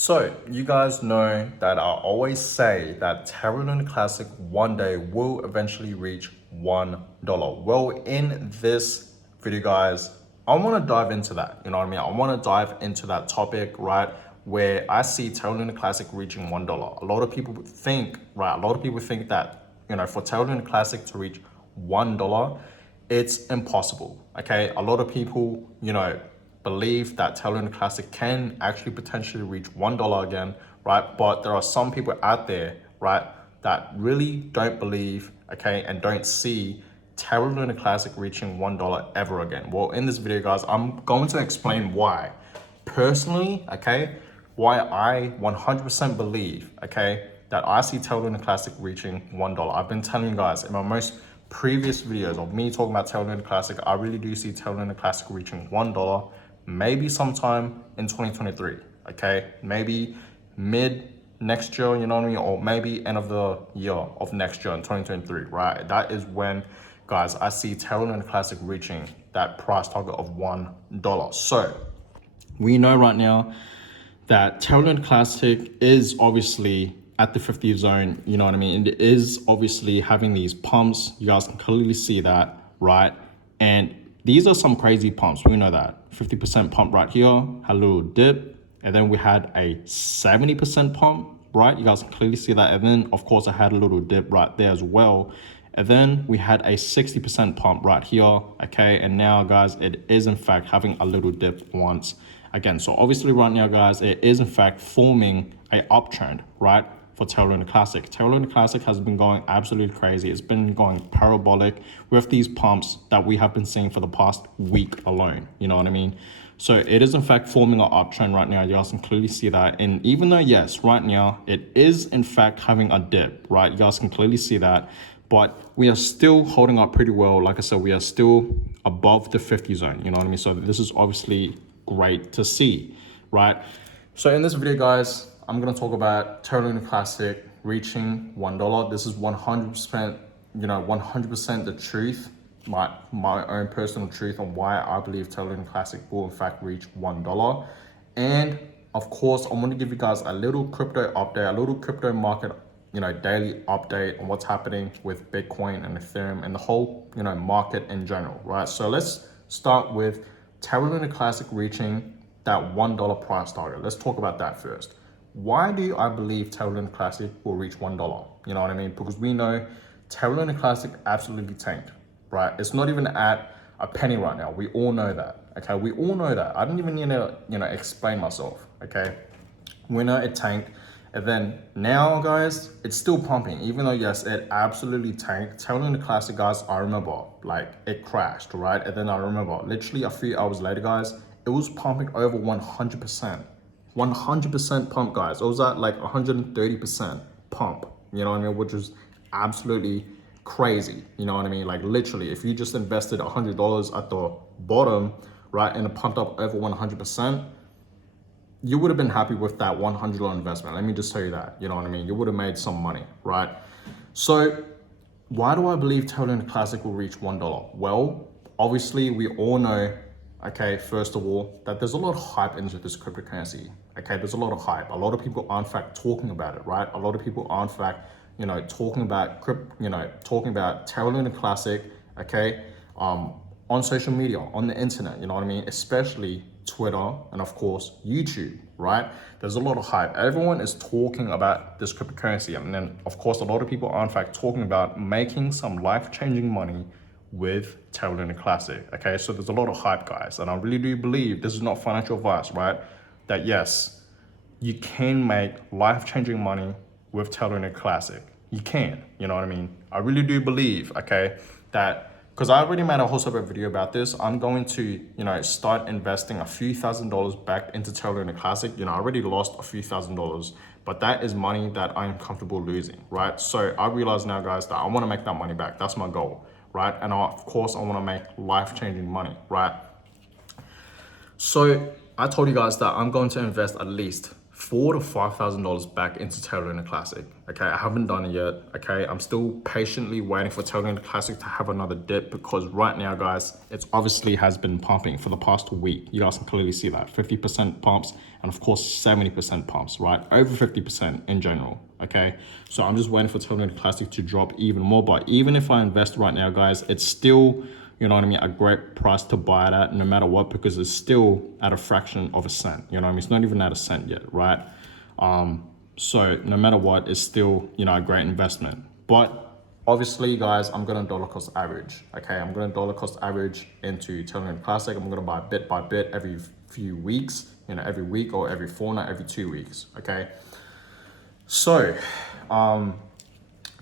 So, you guys know that I always say that Terra Luna Classic one day will eventually reach $1. Well, in this video, guys, I want to dive into that. You know what I mean? I want to dive into that topic, right? Where I see Terra Luna Classic reaching $1. A lot of people think, right? A lot of people think that, for Terra Luna Classic to reach $1, it's impossible. Okay. A lot of people, believe that Terra Luna Classic can actually potentially reach $1 again, right? But there are some people out there, right, that really don't believe, okay, and don't see Terra Luna Classic reaching $1 ever again. Well, in this video, guys, I'm going to explain why. Personally, okay, why I 100% believe, okay, that I see Terra Luna Classic reaching $1. I've been telling you guys in my most previous videos of me talking about Terra Luna Classic, I really do see Terra Luna Classic reaching $1. Maybe sometime in 2023, okay? Maybe mid next year, you know what I mean? Or maybe end of the year of next year in 2023, right? That is when, guys, I see Terra Luna Classic reaching that price target of $1. So we know right now that Terra Luna Classic is obviously at the 50 zone, you know what I mean? It is obviously having these pumps. You guys can clearly see that, right? And these are some crazy pumps. We know that 50% pump right here, had a little dip. And then we had a 70% pump, right? You guys can clearly see that. And then of course I had a little dip right there as well. And then we had a 60% pump right here, okay? And now guys, it is in fact having a little dip once again. So obviously right now guys, it is in fact forming a uptrend, right? For Terra Luna Classic. Terra Luna Classic has been going absolutely crazy. It's been going parabolic with these pumps that we have been seeing for the past week alone. You know what I mean? So it is in fact forming an uptrend right now. You guys can clearly see that. And even though, yes, right now it is in fact having a dip, right? You guys can clearly see that. But we are still holding up pretty well. Like I said, we are still above the 50 zone. You know what I mean? So this is obviously great to see, right? So in this video, guys, I'm going to talk about Terra Luna Classic reaching $1. This is 100%, 100% the truth, my own personal truth on why I believe Terra Luna Classic will in fact reach $1. And of course, I want to give you guys a little crypto update, a little crypto market, daily update on what's happening with Bitcoin and Ethereum and the whole, market in general, right? So let's start with Terra Luna Classic reaching that $1 price target. Let's talk about that first. Why do I believe Terra Luna Classic will reach $1? You know what I mean? Because we know Terra Luna Classic absolutely tanked, right? It's not even at a penny right now. We all know that, okay? We all know that. I don't even need to, explain myself, okay? We know it tanked. And then now, guys, it's still pumping. Even though, yes, it absolutely tanked. Terra Luna Classic, guys, I remember, like, it crashed, right? And then I remember, literally a few hours later, guys, it was pumping over 100%. 100% pump, guys. It was at like 130% pump, you know what I mean? Which is absolutely crazy, you know what I mean? Like literally, if you just invested $100 at the bottom, right, and it pumped up over 100%, you would have been happy with that $100 investment. Let me just tell you that, you know what I mean? You would have made some money, right? So why do I believe Terra Luna Classic will reach $1? Well, obviously we all know, okay, first of all, that there's a lot of hype into this cryptocurrency. Okay, there's a lot of hype. A lot of people are in fact talking about it, right? A lot of people are in fact, talking about talking about Terra Luna Classic, okay, on social media, on the internet, you know what I mean? Especially Twitter and of course YouTube, right? There's a lot of hype. Everyone is talking about this cryptocurrency, and then of course a lot of people are in fact talking about making some life-changing money with Terra Luna Classic. Okay, so there's a lot of hype, guys, and I really do believe this is not financial advice, right? That yes, you can make life-changing money with Terra Luna Classic. You can, you know what I mean? I really do believe, okay, that because I already made a whole separate video about this. I'm going to, start investing a few $1,000s back into Terra Luna Classic. I already lost a few $1,000s, but that is money that I'm comfortable losing, right? So I realize now, guys, that I want to make that money back. That's my goal, right? And of course, I want to make life-changing money, right? So I told you guys that I'm going to invest at least $4,000 to $5,000 back into Terra Luna Classic. Okay, I haven't done it yet. Okay, I'm still patiently waiting for Terra Luna Classic to have another dip, because right now, guys, it's obviously has been pumping for the past week. You guys can clearly see that 50% pumps, and of course 70% pumps, right? Over 50% in general. Okay, so I'm just waiting for Terra Luna Classic to drop even more. But even if I invest right now, guys, it's still, you know what I mean, a great price to buy it at no matter what, because it's still at a fraction of a cent. You know what I mean? It's not even at a cent yet, right? So no matter what, it's still, you know, a great investment. But obviously, guys, I'm gonna dollar cost average. Okay, I'm gonna dollar cost average into Terra Luna Classic. I'm gonna buy bit by bit every few weeks, you know, every week or every fortnight, every 2 weeks. Okay. So,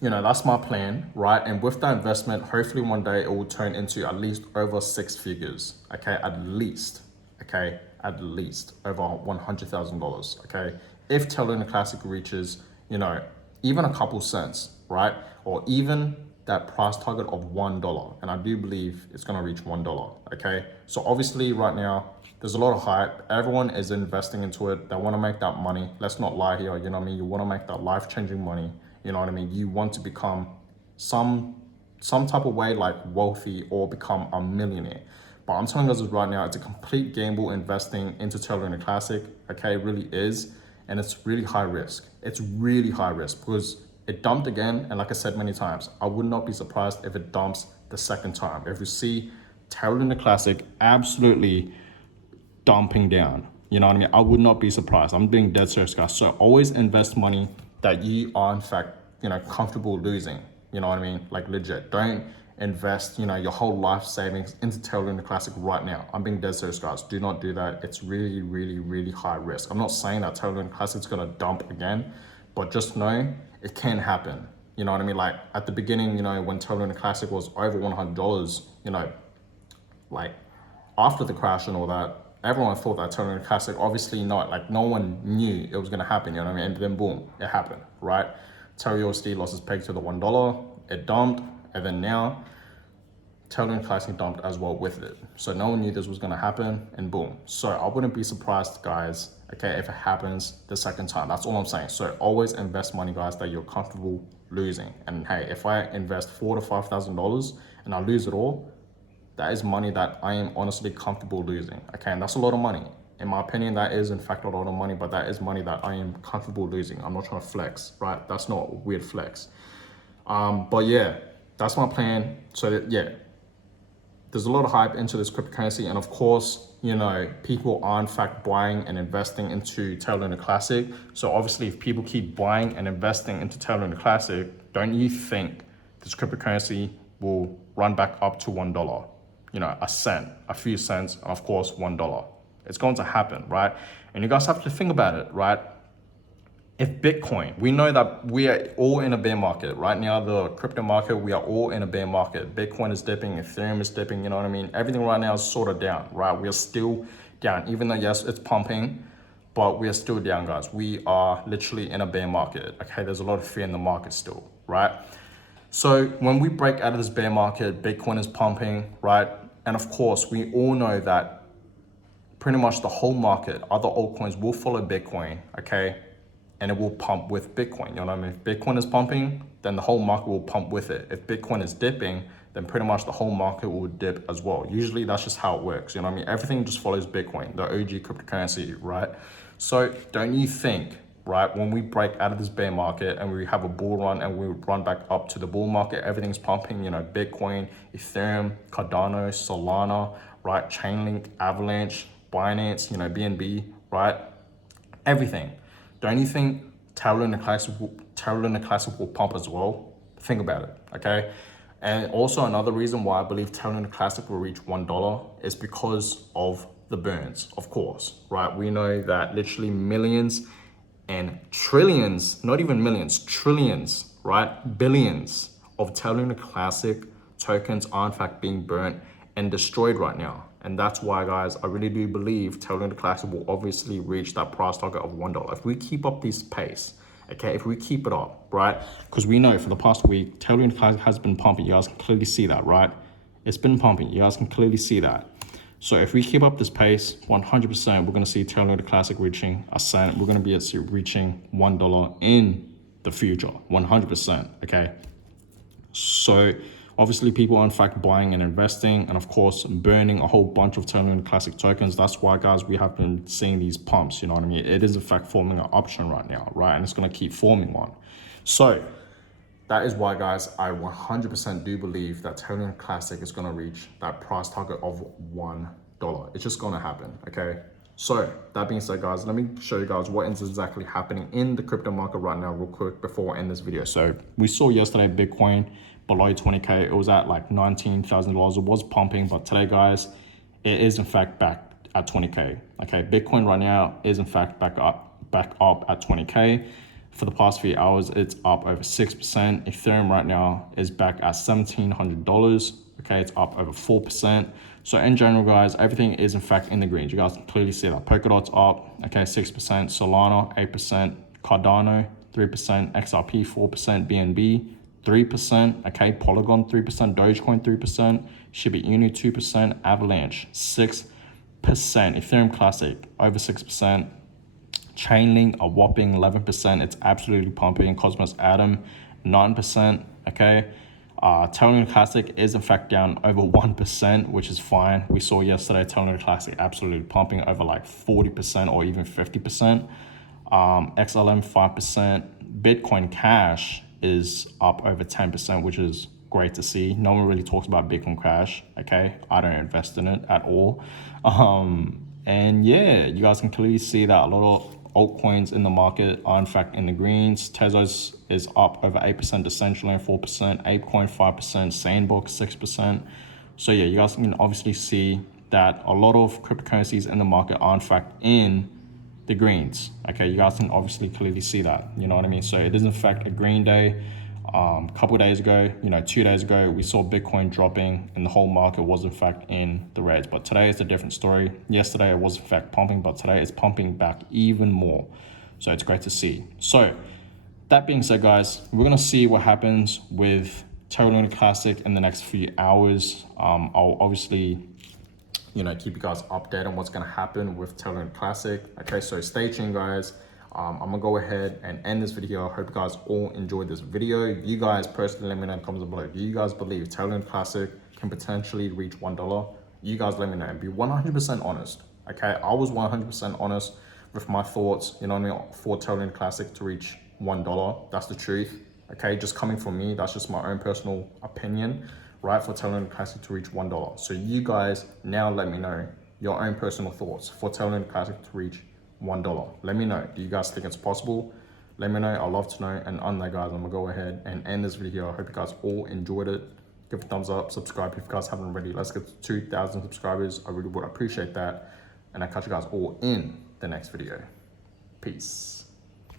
you know, that's my plan, right? And with that investment, hopefully one day it will turn into at least over 6 figures, okay? At least over $100,000, okay? If Terra Luna Classic reaches, you know, even a couple cents, right? Or even that price target of $1, and I do believe it's gonna reach $1, okay? So obviously right now, there's a lot of hype. Everyone is investing into it. They wanna make that money. Let's not lie here, you know what I mean? You wanna make that life-changing money. You know what I mean? You want to become some type of way like wealthy or become a millionaire. But I'm telling you guys right now, it's a complete gamble investing into Terra Luna Classic. Okay, it really is. And it's really high risk. It's really high risk because it dumped again. And like I said many times, I would not be surprised if it dumps the second time. If you see Terra Luna Classic absolutely dumping down, you know what I mean? I would not be surprised. I'm being dead serious, guys. So always invest money that you are in fact, you know, comfortable losing. You know what I mean? Like legit. Don't invest, you know, your whole life savings into Terra Luna Classic right now. I'm being dead serious, guys. Do not do that. It's really, really, really high risk. I'm not saying that Terra Luna Classic is gonna dump again, but just know it can happen. You know what I mean? Like at the beginning, you know, when Terra Luna Classic was over $100, you know, like after the crash and all that, everyone thought that Terra Luna Classic, obviously not, like no one knew it was gonna happen, you know what I mean? And then boom, it happened, right? Terra USD lost its peg to the $1, it dumped, and then now Terra Luna Classic dumped as well with it. So no one knew this was gonna happen, and boom. So I wouldn't be surprised, guys, okay, if it happens the second time. That's all I'm saying. So always invest money, guys, that you're comfortable losing. And hey, if I invest $4,000 to $5,000 and I lose it all, that is money that I am honestly comfortable losing, okay? And that's a lot of money. In my opinion, that is in fact a lot of money, but that is money that I am comfortable losing. I'm not trying to flex, right? That's not a weird flex. But yeah, that's my plan. So that, yeah, there's a lot of hype into this cryptocurrency. And of course, you know, people are in fact buying and investing into Terra Luna Classic. So obviously if people keep buying and investing into Terra Luna Classic, don't you think this cryptocurrency will run back up to $1? You know, a cent, a few cents, and of course, $1. It's going to happen, right? And you guys have to think about it, right? If Bitcoin, we know that we are all in a bear market. Right now, the crypto market, we are all in a bear market. Bitcoin is dipping, Ethereum is dipping, you know what I mean? Everything right now is sort of down, right? We are still down, even though, yes, it's pumping, but we are still down, guys. We are literally in a bear market, okay? There's a lot of fear in the market still, right? So when we break out of this bear market, Bitcoin is pumping, right? And of course, we all know that pretty much the whole market, other altcoins will follow Bitcoin, okay? And it will pump with Bitcoin, you know what I mean? If Bitcoin is pumping, then the whole market will pump with it. If Bitcoin is dipping, then pretty much the whole market will dip as well. Usually that's just how it works, you know what I mean? Everything just follows Bitcoin, the OG cryptocurrency, right? So don't you think, right, when we break out of this bear market and we have a bull run and we run back up to the bull market, everything's pumping, you know, Bitcoin, Ethereum, Cardano, Solana, right, Chainlink, Avalanche, Binance, you know, BNB, right, everything. Don't you think Terra Luna Classic will pump as well? Think about it, okay? And also another reason why I believe Terra Luna Classic will reach $1 is because of the burns, of course, right? We know that literally millions and trillions, not even millions, trillions, right? Billions of Terra Luna Classic tokens are in fact being burnt and destroyed right now. And that's why, guys, I really do believe Terra Luna Classic will obviously reach that price target of $1. If we keep up this pace, okay, if we keep it up, right? Because we know for the past week, Terra Luna Classic has been pumping. You guys can clearly see that, right? It's been pumping. You guys can clearly see that. So if we keep up this pace, 100%, we're going to see Terra Luna Classic reaching a cent. We're going to be reaching $1 in the future, 100%, okay? So obviously people are in fact buying and investing and of course burning a whole bunch of Terra Luna Classic tokens. That's why, guys, we have been seeing these pumps, you know what I mean? It is in fact forming an option right now, right? And it's going to keep forming one. So that is why, guys, I 100% do believe that Terra Luna Classic is going to reach that price target of $1. It's just going to happen, okay? So that being said, guys, let me show you guys what is exactly happening in the crypto market right now real quick before I end this video. So we saw yesterday Bitcoin below 20K. It was at like $19,000. It was pumping, but today, guys, it is in fact back at 20K. Okay, Bitcoin right now is in fact back up at 20K. For the past few hours, it's up over 6%. Ethereum right now is back at $1,700. Okay, it's up over 4%. So in general, guys, everything is in fact in the greens. You guys can clearly see that. Polkadot's up, okay, 6%. Solana, 8%. Cardano, 3%. XRP, 4%. BNB, 3%. Okay, Polygon, 3%. Dogecoin, 3%. Shiba Inu, 2%. Avalanche, 6%. Ethereum Classic, over 6%. Chainlink, a whopping 11%. It's absolutely pumping. Cosmos Atom, 9%. Okay. Terra Luna Classic is in fact down over 1%, which is fine. We saw yesterday Terra Luna Classic absolutely pumping over like 40% or even 50%. XLM 5%. Bitcoin Cash is up over 10%, which is great to see. No one really talks about Bitcoin Cash. Okay, I don't invest in it at all. And yeah, you guys can clearly see that a lot of altcoins in the market are in fact in the greens. Tezos is up over 8%, Decentraland 4%, Apecoin 5%, Sandbox 6%. So yeah, you guys can obviously see that a lot of cryptocurrencies in the market are in fact in the greens. Okay, you guys can obviously clearly see that, you know what I mean? So it is in fact a green day. Couple days ago, 2 days ago, we saw Bitcoin dropping and the whole market was in fact in the reds. But today it's a different story. Yesterday it was in fact pumping, but today it's pumping back even more. So it's great to see. So that being said, guys, we're going to see what happens with Terra Luna Classic in the next few hours. I'll obviously keep you guys updated on what's going to happen with Terra Luna Classic. Okay, so stay tuned, guys. I'm gonna go ahead and end this video. I hope you guys all enjoyed this video. You guys personally let me know in the comments below. Do you guys believe Terra Luna Classic can potentially reach $1? You guys let me know and be 100% honest. Okay, I was 100% honest with my thoughts, for Terra Luna Classic to reach $1. That's the truth. Okay, just coming from me, that's just my own personal opinion, right? For Terra Luna Classic to reach $1. So you guys now let me know your own personal thoughts for Terra Luna Classic to reach $1. Let me know. Do you guys think it's possible? Let me know. I'd love to know. And on that, guys, I'm gonna go ahead and end this video. I hope you guys all enjoyed it. Give it a thumbs up, subscribe if you guys haven't already. Let's get to 2,000 subscribers. I really would appreciate that. And I catch you guys all in the next video. Peace.